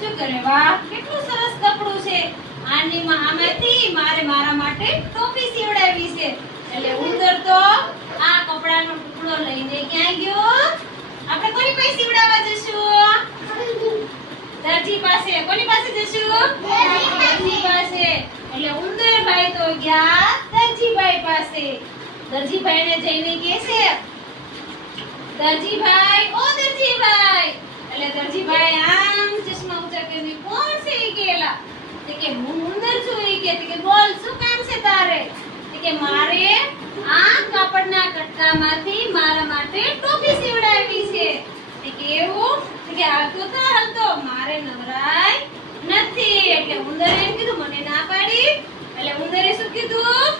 શું કરે? વાહ, કેટલું સરસ કપડું છે. આમાંથી મારે મારા માટે ટોપી સીવડાવી છે. એટલે ઉંદર તો આ કપડાનો ટુકડો લઈને ક્યાં ગયો? આપણે કોની પાસે સીવડાવવા જશું? દરજી પાસે. કોની પાસે જશું? દરજી પાસે. એટલે ઉંદરભાઈ તો ગયા દરજીભાઈ પાસે. દરજીભાઈને જઈને કહે છે, દરજીભાઈ, ઓ દરજીભાઈ. એટલે દરજીભાઈ આમ ચશ્મા ઊંચા કરીને, કોણ છે ઈ કેલા? તે કે હું ઉંદર છું. ઈ કે બોલ, શું કામ છે તારે? તે કે મારે આ કાપડના કટકામાંથી મારા માટે ટોપી સીવડાવી છે. તે કે એવું? તે કે હાલતો મારે નવરાય નથી. એટલે ઉંદરે એમ કીધું, મને ના પાડી. એટલે ઉંદરે શું કીધું?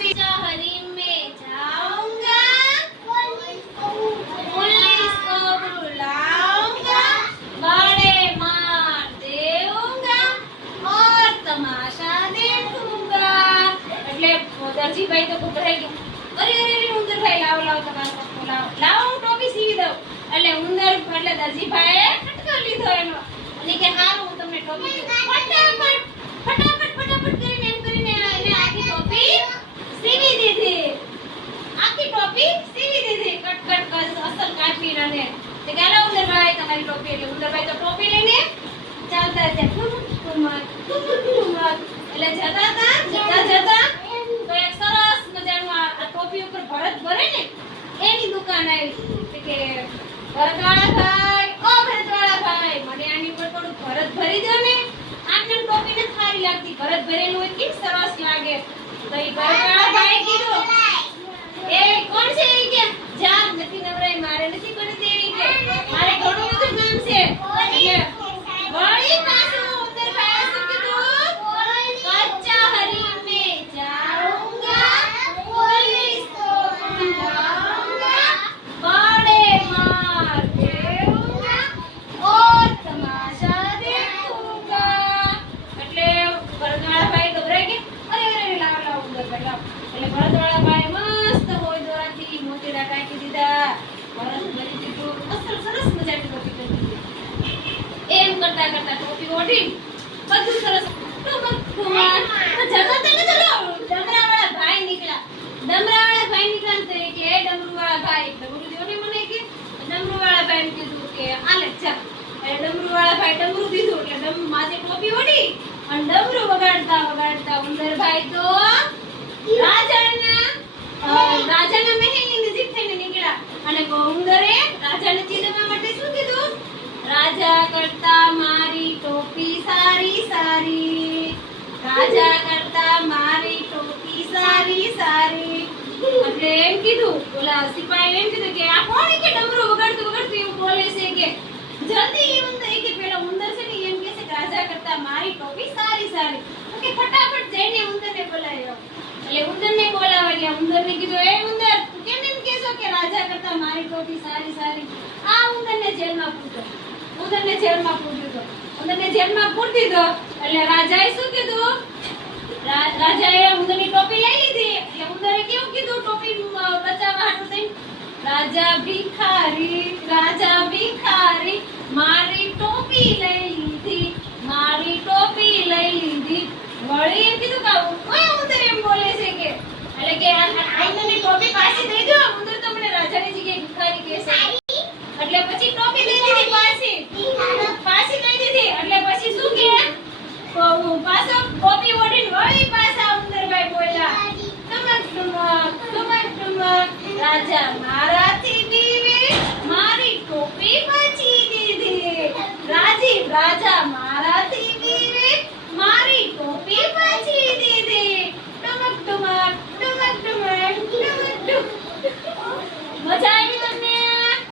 कचहरी में जाऊंगा, पुलिस को बुलाऊंगा, बड़े मार देऊंगा और तमाशा देखूंगा. એટલે દરજીભાઈ તો ગભરાઈ ગયા. અરે ઉંદરભાઈ, લાવ તમારો લાવ હું ટોપી સીવી દઉં. એટલે દરજીભાઈએ કટકો લીધો એનો અને કે હારું, હું તમને ટોપી ફટાફટ કરીને એમ કરીને એને આખી ટોપી સીવી દીધી. કટ અસલ કાઢી અને તે ગાલો ઉંદરભાઈ તમારી ટોપી. એટલે ઉંદરભાઈ તો ટોપી લઈને ચાલતા હતા. એટલે જતા તો એક સરસ મજાનું આ ટોપી ઉપર ભરત ભરે ને એની દુકાન આવી. કે ભરતવાળા ભાઈ, ઓ ભરતવાળા ભાઈ, મને આની ઉપર થોડું ભરત ભરી દો ને. આટલી ટોપી ને સારી લાગતી, ભરત ભરેલું હોય કે સરસ લાગે. તો ઈ ભરતવાળા ભાઈ કીધું, એ કોણ છે? ઈ કે જા, નથી નવરાઈ, મારે નથી કરી દેવી. કે મારે ઘણું બધું કામ છે. એટલે વળી પાછું ઉંદરભાઈએ શું કીધું? કચહરી મેં જાઉંગા, પુલિસ કો बुलाऊंगा, बड़े मार देऊंगा और तमाशा देखूंगा. એટલે ભરતવાળા ભાઈ ગભરાઈ ગયા. અરે લાવ ઉંદરભાઈ લાવ. એટલે ભરતવાળા ભાઈ મસ્ત હોય દોરાથી મોતીડા ટાંકી દીધા, ભરત ભરી દીધું, અસલ સરસ મજાની ટોપી કરી દીધી. એમ કરતા ટોપી ઓઢી બધું સરસ ડમરાવાળા ભાઈ નીકળ્યા. તો એ કે ડમરુવાળા ભાઈ, ડમરુ દ્યો ને મને. કે ડમરુવાળા ભાઈને કીધું કે આલે જા. એ ડમરુવાળા ભાઈ ડમરુ દીધું. એટલે માથે ટોપી ઓઢી અને ડમરુ વગાડતા ઉંદરભાઈ તો રાજાના મહેલની નજીક થઈને નીકળ્યા. અને ઉંદરે રાજાને ચીડવા માટે શું કીધું? રાજા કરતા મારી ટોપી સારી સારી, રાજા કરતા મારી ટોપી સારી સારી. એટલે એમ કીધું, ઓલા સિપાહી એમ કીધું કે આ કોણ કે ડમરું વગાડતું એવું બોલે છે. કે જલ્દી ઉંદર કે પેલો ઉંદર છે ને એમ કહે છે કે રાજા કરતા મારી ટોપી સારી સારી. તો કે ફટાફટ જઈને ઉંદરને બોલાવ્યો. એટલે ઉંદરને બોલાવ્યા. ઉંદરને કીધું, એ ઉંદર, તું કેમ એમ કહેશો કે રાજા કરતા મારી ટોપી સારી સારી? આ ઉંદરને જેલમાં પૂરતો. ઉંદરને જેલમાં પૂરી દીધો. એટલે રાજાએ શું કીધું? રાજાએ ઉંદરની ટોપી લઈ લીધી. એટલે ઉંદરે કેવું કીધું ટોપી બચાવવા હાટુ થઈને? રાજા ભિખારી મારી ટોપી લઈ લીધી. વળી એમ કીધું કે ઓય ઉંદર એમ બોલે છે. કે એટલે કે આ ઉંદરની ટોપી પાછી દઈ દો.